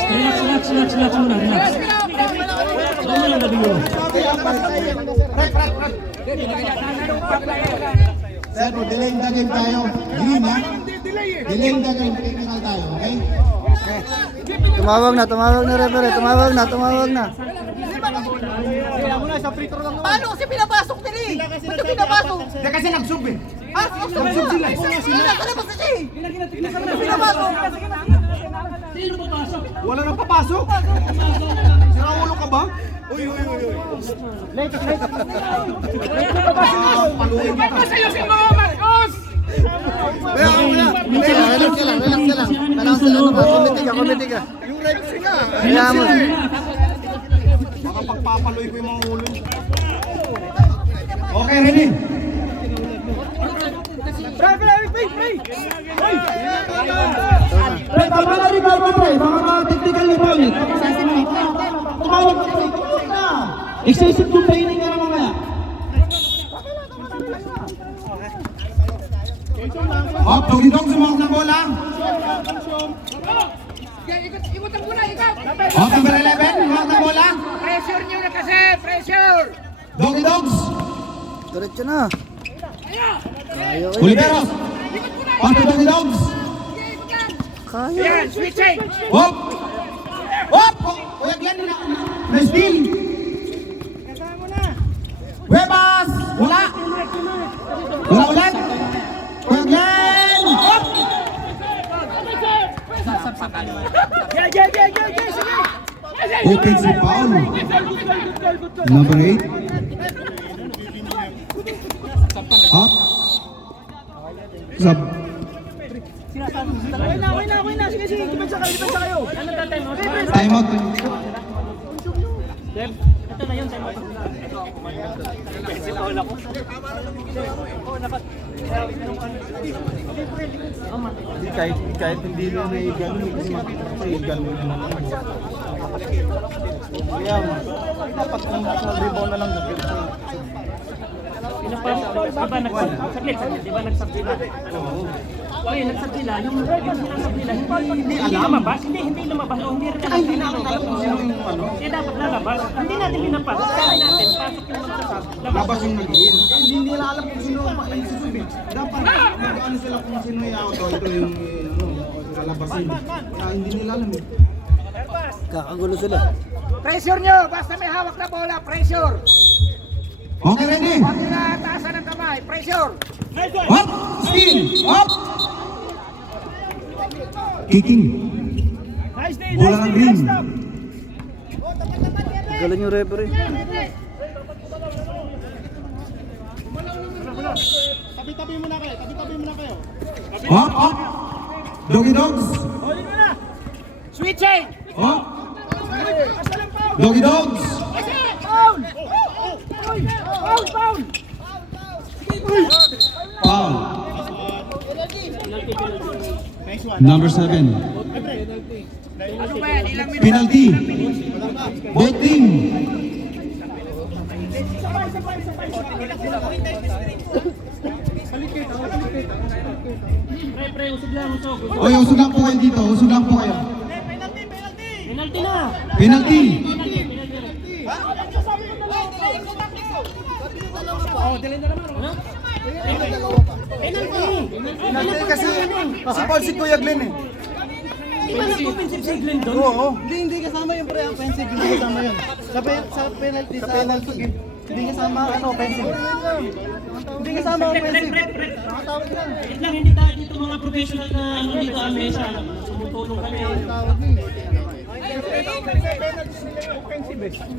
Relax muna, relax. Ano lang nabi mo? Sir, delay the game tayo. Green ha? Delay the game. Technical tayo, okay? Tumawag na, referee. Tumawag na. Paano kasi pinapasok nila eh? Ba't yung pinapasok? Hindi kasi nag-sub eh. Nasa labas na siya eh! Pinapasok! Sino papasok? Wala nang papasok. Sira ulo ka ba? Uy. Relax ka lang. Committee ka. Yung Rex nga. Kaya mo. Baka pagpapaloy ko yung mga ulo. Okay, ready? Pre, tama na rin ako, pre. Baka technical na pa ulit. Tumawag ka na. Excessive complaining ka na mamaya. Oh, Doggy-Dog sumawag ng bola. Oh, number 11, sumawag ng bola. Pressure nyo na kasi, pressure! Doggy-Dogs. Diretso na. Kaya ko. Oliveros. Pass to Doggy-Dogs. Kaya. Yan, switching! Hop! Hop! Kuya Glenn, na-steal. Webas! Wala! Wala ulit! Kuya Glenn! Hop! Offensive foul. Number 8. Up. Sub. Time out. Kahit hindi na may gano'n, kasi makikita ko yung gano'n naman. Kaya dapat kung rebound na lang gawin. Di ba nagsabdila? Okay, nagsabdila. Yung nagsabdila, hindi lumabas. Hindi lumabas. O hindi rin Hindi namin alam kung sino yung ano. Eh, dapat lalabas. Hindi natin pinapasok. Kaya natin, pasok yung magsasab. Labas yung nag-in. Hindi nila alam kung sino ang nagsusub eh. Dapat mag-ano sila kung sino yung auto. Ito yung lalabasin. Kaya hindi nila alam eh. Kakagulo sila. Pressure nyo! Basta may hawak na bola, pressure! Okay, ready? Huwag nyo na taasan ng kamay, pressure! Hop! Steal! Hop! Kicking. Bola ng green. Galing yung referee. Tabi-tabi muna kayo. Hop, hop. Doggy dogs. Switching! Hop. Doggy dogs. Foul! Foul! Foul. Number 7. Penalty. Both team. Pre, usog lang, usog. Oy, usog lang po kayo dito. Usog lang po kayo. Penalty na! Penalty. Penalty kasi foul si Kuya Glenn eh. Di ba nag-offensive si Glenn doon? Oo. Hindi kasama yung pre-offensive, hindi kasama yun. Sa penalty, sa penalty, hindi kasama offensive. Hindi kasama offensive. Wait lang, hindi tayo dito mga professional na ano dito ang mesa. Tumutulong kami.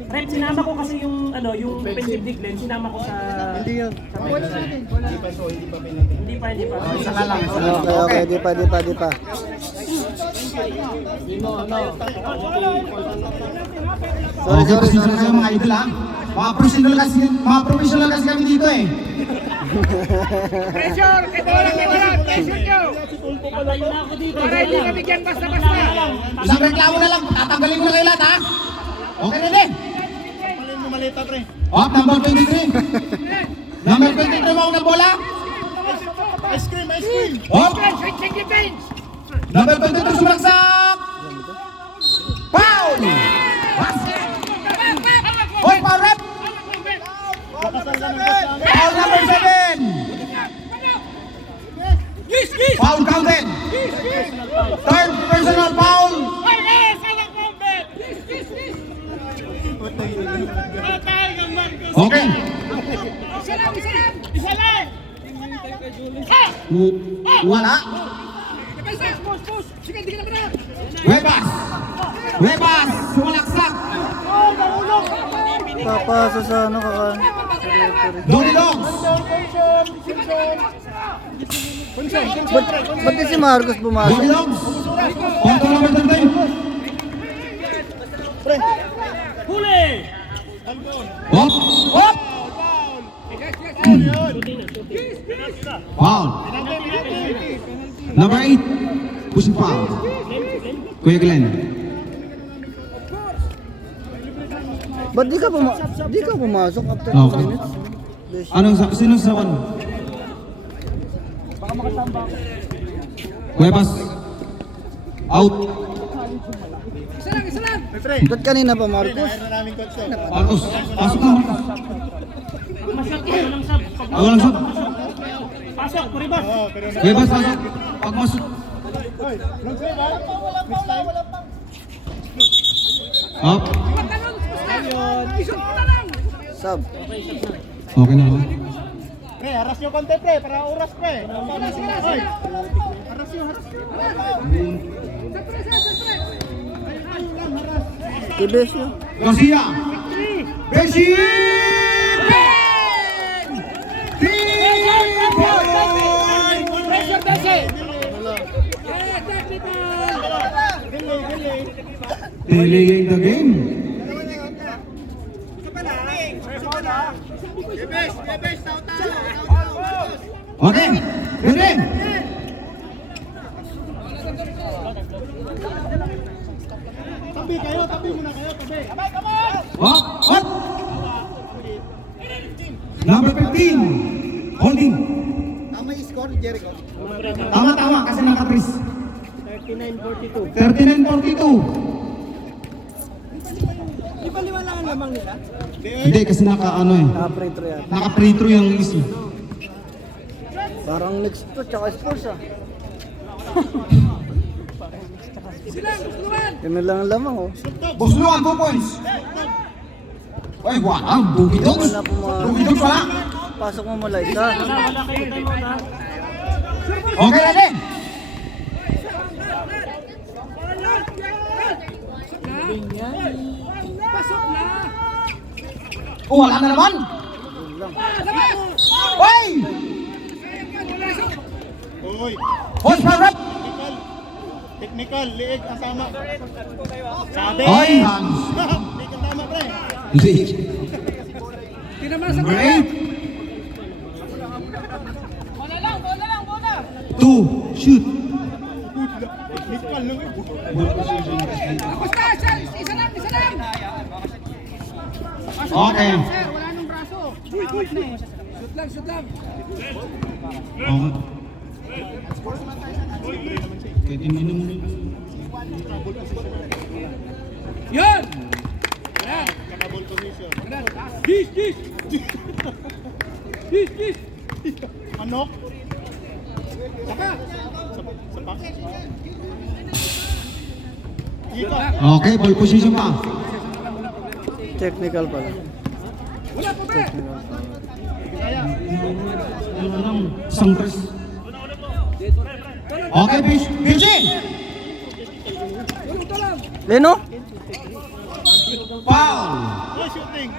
Rep, sinama ko kasi yung ano, yung offensive ni Glenn, sinama ko sa... Hindi yun. Hindi pa. Isa na lang. Okay, di pa. Okay, pasensya na kayo mga idol ha. Mga professional kasi kami dito eh. Pressure! Wala! Pressure nyo! Patayo na ako dito. Para hindi kami dyan basta-basta! Isang reklamo na lang. Tatanggalin ko na kayo lahat ha. Okay na din. Malita, pre. Hop, number 23. Number 23 mo ng bola. Ice cream! Hop. Switching defense! Number 22 sumagsak. Foul. Hoy, foul rep. Foul number 7. Foul counted. Third personal foul. Okay. Isa lang! Wala. Push! Sige, hindi ka na pala! Webas. Sumalaksak. Papasa sa ano ka. Doggy dogs. Ba't di si Marcos pumasok? Doggy dogs. Control number 13. Huli! Hop. Hop. Foul. Number 8. Pushing foul. Kuya Glenn. Ba't di ka pumasok after 2 Okay. minutes? Sino sa one? Webas. Out. Ba't kanina pa Marcos? Marcos. Pasok na. Masyat, walang sab. Walang sab. Pasok, kuribas. Webas pasok. Pag masok. Up. Sub. Okay na. Pre, haras nyo konti, pre. Para oras, pre. Hoy. Haras nyo. Kibes yun. Garcia. Beshi. Pressure, Bessie! Delaying the game. Okay. Ready. Tabi muna kayo, tabi. Up. Up. Number 15. Holding. Tama yung score, Jericho. Tama kasi nakapris. 39-42. 39-42. Di ba liwalaan lamang nila? Hindi kasi naka-ano eh. Free throw yan. Naka-free throw yung easy. Parang next to, tsaka sports ah. Yun na lang ang lamang oh. Busluan 2 points. Ay, wala. Doggy dogs. Wala pumasok. Doggy dogs wala. Pasok mo Malaysia. Wala kayo time out ha. Okay na din. Wala na naman. Hoy! Uy, Horse power up. technical, liig ang tama. Sabi! Oy, hands. Liig ang tama, pre. League. Number 8. 2, shoot. Technical lang eh. Okay. Pwede mo naman. Nakaball position. Manok. Saka. Sapa. Ika. Okay, ball position pa. Technical pala. Ano lang, isang press. Okay, Bilgi! Leno? foul. Oh, shooting.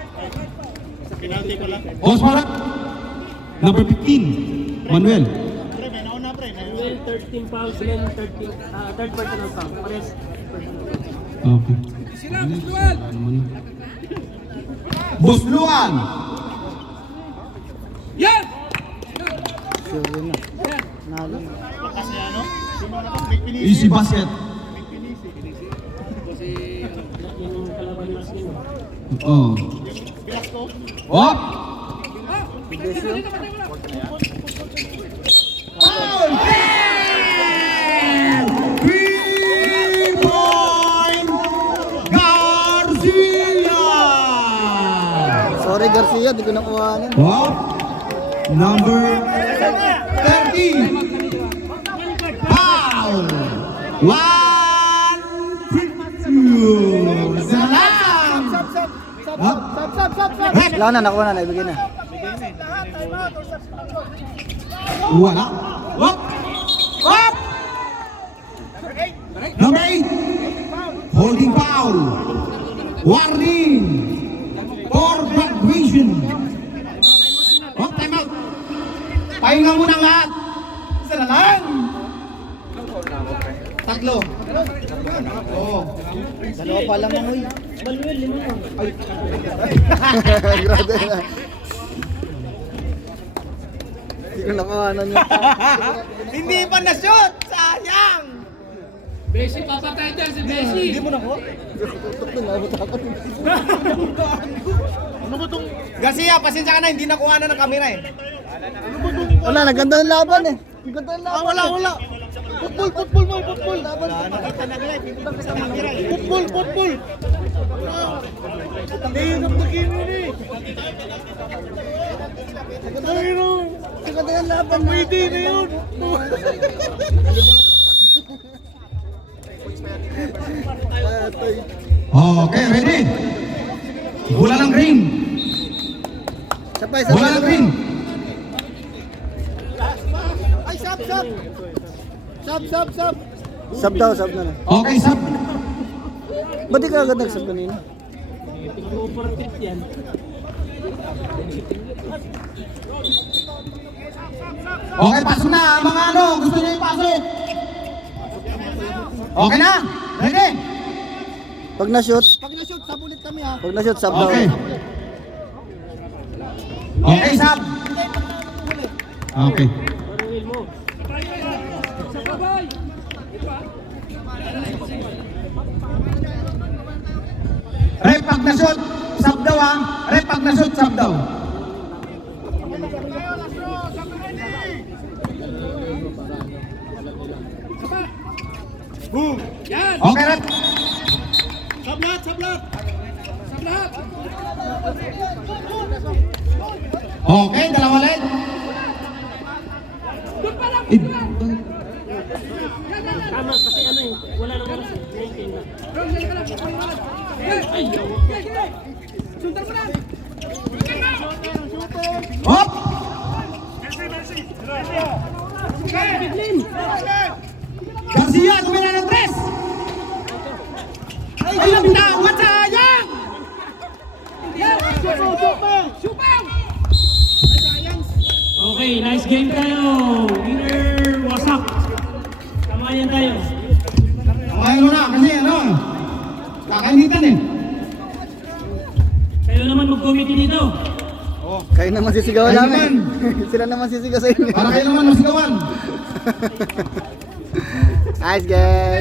Penalty pala. Horse power up. Number 15, Manuel. Pre, may nauna pre. Well, 13 fouls, then 13, third personal foul. Pares. Okay. Busluan! Sure yun na. Nalo na. Lakas niya, no? Sino na to? Big Pinisi. Easy basket. Big Pinisi. Yung kalaban ng sino. Oh. Bilasco. Up. Desyo. Foul! 3-point Garcia! Sorry Garcia, di ko nakuha na. Up. Number 30. Foul. 1-2. Salam. Up. Wala na, nakuha na, naibigay na. Wala. Up. Up. Number 8. Holding foul. Warning. For graduation. Oh, time out. Pahinga muna ang lahat. Isa na lang. Tatlo. Oo. Dalawa pa lang uy. Manuel, lima lang. Grabe na. Di ko nakuha na niya. Hindi pa na-shoot! Sayang! Besi, papatay dyan si Besi. Hindi mo nakuha. Tutok din, nabot ako. Ano ba tong... Garcia, pasensya ka na, hindi nakuha na ng camera eh. Wala, naganda ng laban eh. Naganda ng laban. Wala. Football. Laban. Football. Hirap na kinin eh. Naganda ng laban. Pwede na yun. Okay, ready? Bola ng green. Sabay, Bola ng green. Ay, sab. Sub daw, sub na. Okay, sub. Ba't di ka agad nag-sub kanina? Cooperative yan. Okay, pasok na. Mga ano, gusto nyo ipasok. Okay na? Ready? Pag na-shoot, Sabulit kami ha. pag na-shoot, sub daw. Okay. Okay, sub. Okay. Manuel mo. Rep, pag na-shoot, sub daw ha. Rep, pag na-shoot, sub daw. Boom. Yan. Okay, rep. Sablat. Okay, dalawa ulit. Tama, kasi ano eh, wala nang oras eh. 19 na. Ay, Hop! Garcia, tumira ng tres! Ay, nabitawan, sayang! Okay, nice game tayo. Winner, wasak. Kamayan tayo. Kamayan mo na, kasi ano, kakainitan eh. Kayo naman mag-committee dito. Kayo naman sisigawan Kayo namin. Sila naman sisigaw sa inyo. Para kayo naman masigawan. Nice game.